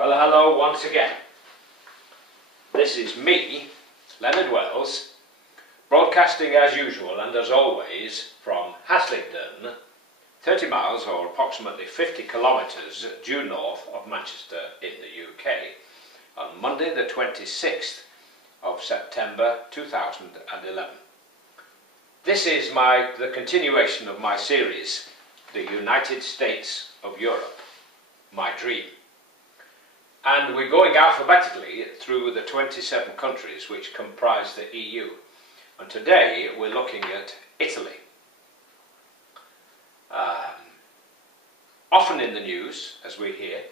Well, hello once again. This is me, Leonard, broadcasting as usual and as always from HASLINGDEN, 30 miles or approximately 50 kilometres due north of Manchester in the UK, on Monday the 26th of September 2011. This is the continuation of my series, The United States of Europe, My Dream. And we're going alphabetically through the 27 countries which comprise the EU. And today we're looking at Italy. Often in the news, as we hear,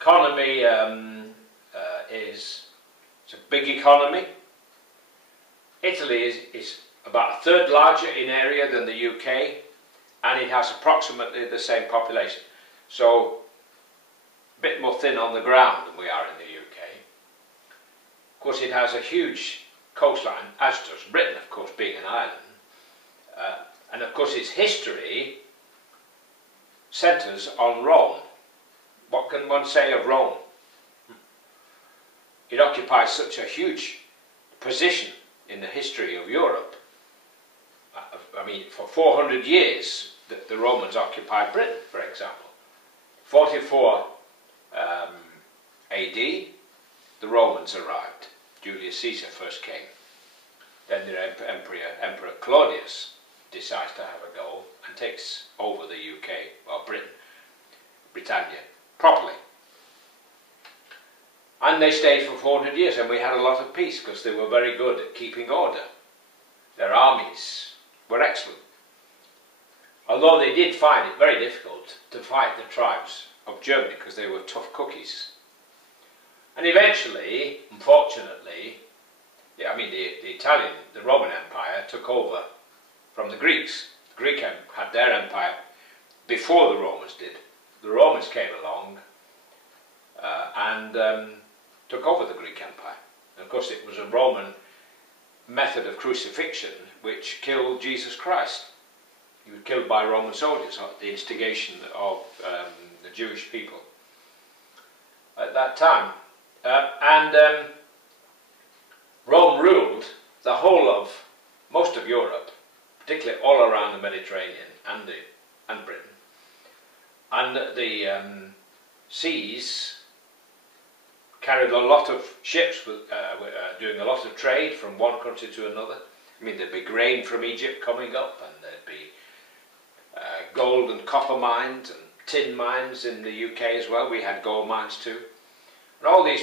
economy it's a big economy. Italy is about a third larger in area than the UK, and it has approximately the same population. So a bit more thin on the ground than we are in the UK. Of course, it has a huge coastline, as does Britain, of course, being an island. And of course, its history centres on Rome. What can one say of Rome? It occupies such a huge position in the history of Europe. I mean, for 400 years, the Romans occupied Britain, for example. 44 AD, the Romans arrived. Julius Caesar first came. Then their Emperor Claudius decides to have a go and takes over the UK, or Britannia, properly. And they stayed for 400 years, and we had a lot of peace because they were very good at keeping order. Their armies were excellent. Although they did find it very difficult to fight the tribes of Germany because they were tough cookies. And eventually, unfortunately, the Roman Empire took over from the Greeks. The Greeks had their empire before the Romans did. The Romans came along and took over the Greek Empire. And of course, it was a Roman method of crucifixion which killed Jesus Christ. He was killed by Roman soldiers at the instigation of the Jewish people at that time. Rome ruled the whole of most of Europe, particularly all around the Mediterranean and Britain. And the seas carried a lot of ships doing a lot of trade from one country to another. I mean, there'd be grain from Egypt coming up, and there'd be gold and copper mines and tin mines in the UK as well. We had gold mines too. And all this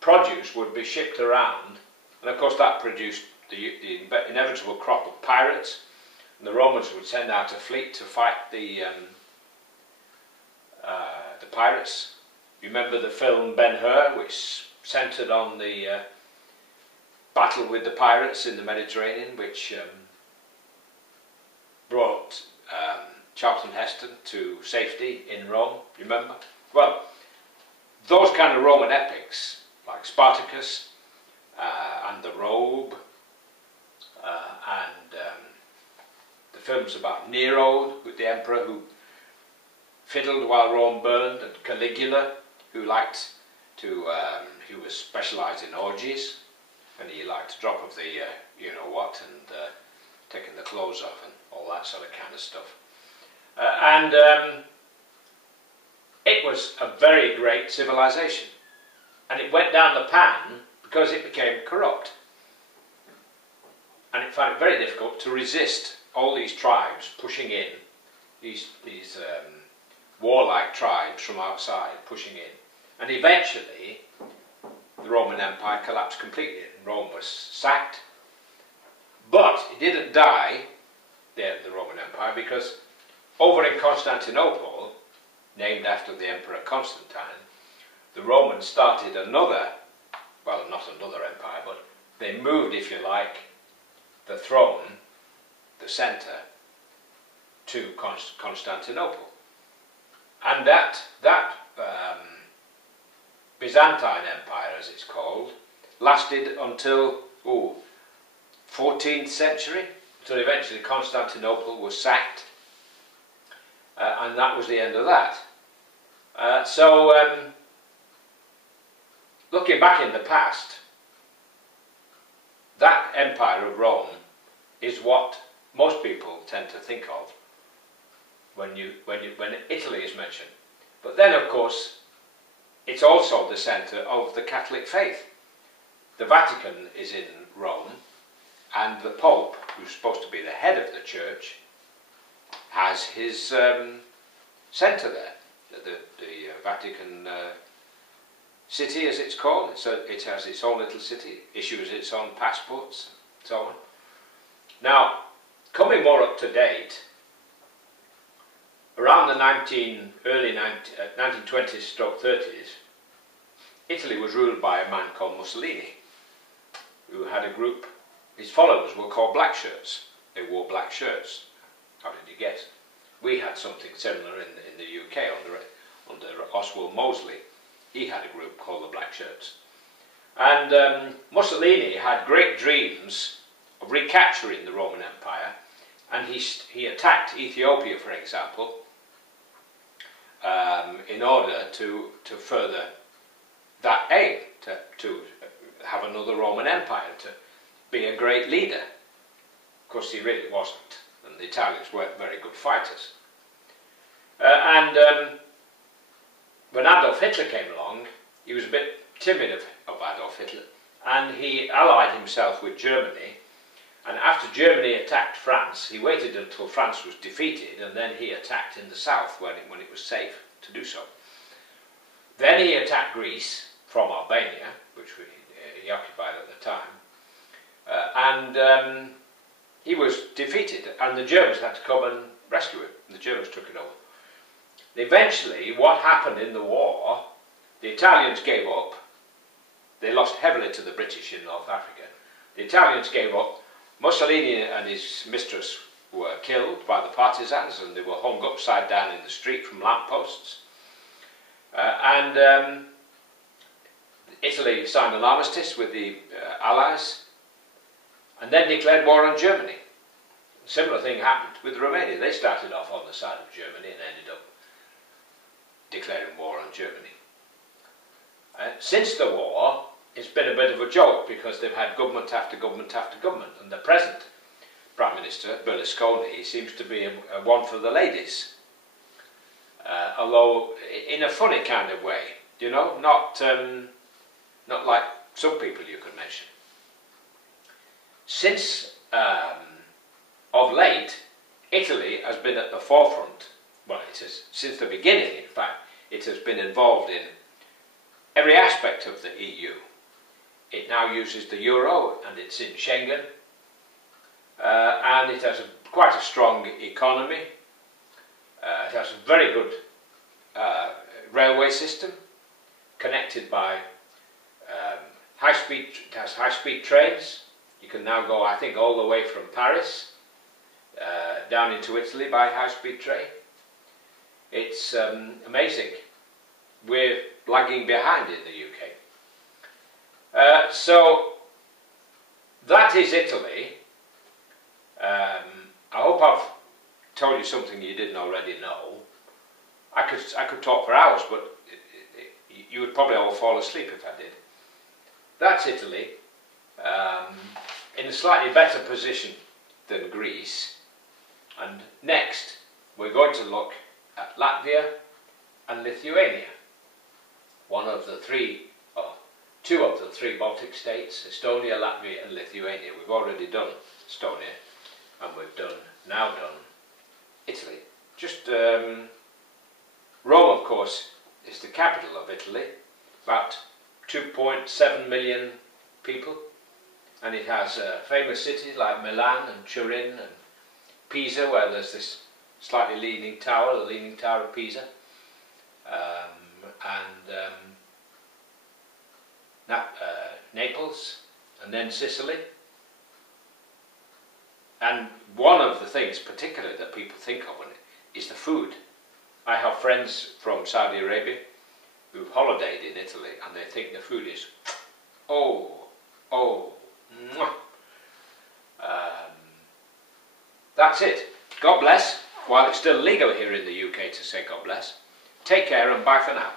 produce would be shipped around, and of course that produced the inevitable crop of pirates, and the Romans would send out a fleet to fight the pirates. You remember the film Ben-Hur, which centred on the battle with the pirates in the Mediterranean, which brought Charlton Heston to safety in Rome, remember? Well, those kind of Roman epics, like Spartacus and The Robe, and the films about Nero, with the emperor who fiddled while Rome burned, and Caligula, who liked to, he was specialised in orgies, and he liked to drop off the you-know-what and taking the clothes off and all that sort of kind of stuff. It was a very great civilization, and it went down the pan because it became corrupt, and it found it very difficult to resist all these tribes pushing in, these warlike tribes from outside pushing in, and eventually the Roman Empire collapsed completely and Rome was sacked. But it didn't die, the Roman Empire, because over in Constantinople, named after the Emperor Constantine, the Romans started another, well, not another empire, but they moved, if you like, the throne, the centre, to Constantinople. And that Byzantine Empire, as it's called, lasted until 14th century, until eventually Constantinople was sacked, and that was the end of that. Looking back in the past, that Empire of Rome is what most people tend to think of when Italy is mentioned. But then, of course, it's also the centre of the Catholic faith. The Vatican is in Rome, and the Pope, who's supposed to be the head of the Church, has his centre there. The Vatican City, as it's called. It has its own little city, issues its own passports, and so on. Now, coming more up to date, around the early 1920s-30s, Italy was ruled by a man called Mussolini, who had a group. His followers were called black shirts. They wore black shirts. How did you guess? We had something similar in the UK under Oswald Mosley. He had a group called the Black Shirts. And Mussolini had great dreams of recapturing the Roman Empire, and he attacked Ethiopia, for example, in order to further that aim, to have another Roman Empire, to be a great leader. Of course, he really wasn't, and the Italians weren't very good fighters. When Adolf Hitler came along, he was a bit timid of Adolf Hitler, and he allied himself with Germany. And after Germany attacked France, he waited until France was defeated, and then he attacked in the south when it was safe to do so. Then he attacked Greece from Albania, which he occupied at the time, and he was defeated, and the Germans had to come and rescue him. The Germans took it over. Eventually, what happened in the war, the Italians gave up. They lost heavily to the British in North Africa. The Italians gave up. Mussolini and his mistress were killed by the partisans, and they were hung upside down in the street from lampposts. Italy signed an armistice with the Allies, and then declared war on Germany. A similar thing happened with Romania. They started off on the side of Germany and ended up declaring war on Germany. Since the war, it's been a bit of a joke, because they've had government after government after government, and the present Prime Minister, Berlusconi, seems to be a one for the ladies. Although in a funny kind of way, you know, not like some people you could mention. Since of late, Italy has been at the forefront. Well, it has since the beginning. In fact, it has been involved in every aspect of the EU. It now uses the euro, and it's in Schengen, and it has quite a strong economy. It has a very good railway system, connected by high-speed trains. You can now go, I think, all the way from Paris down into Italy by high-speed train. It's amazing. We're lagging behind in the UK. So that is Italy. I hope I've told you something you didn't already know. I could talk for hours, but you would probably all fall asleep if I did. That's Italy, in a slightly better position than Greece. And next, we're going to look at Latvia and Lithuania. Two of the three Baltic states, Estonia, Latvia and Lithuania. We've already done Estonia, and we've now done Italy. Just Rome, of course, is the capital of Italy, about 2.7 million people, and it has famous cities like Milan and Turin and Pisa, where there's this slightly leaning tower, the Leaning Tower of Pisa, Naples, and then Sicily. And one of the things particularly that people think of is the food. I have friends from Saudi Arabia who've holidayed in Italy, and they think the food is mwah. That's it. God bless. While it's still legal here in the UK to say God bless, Take care and bye for now.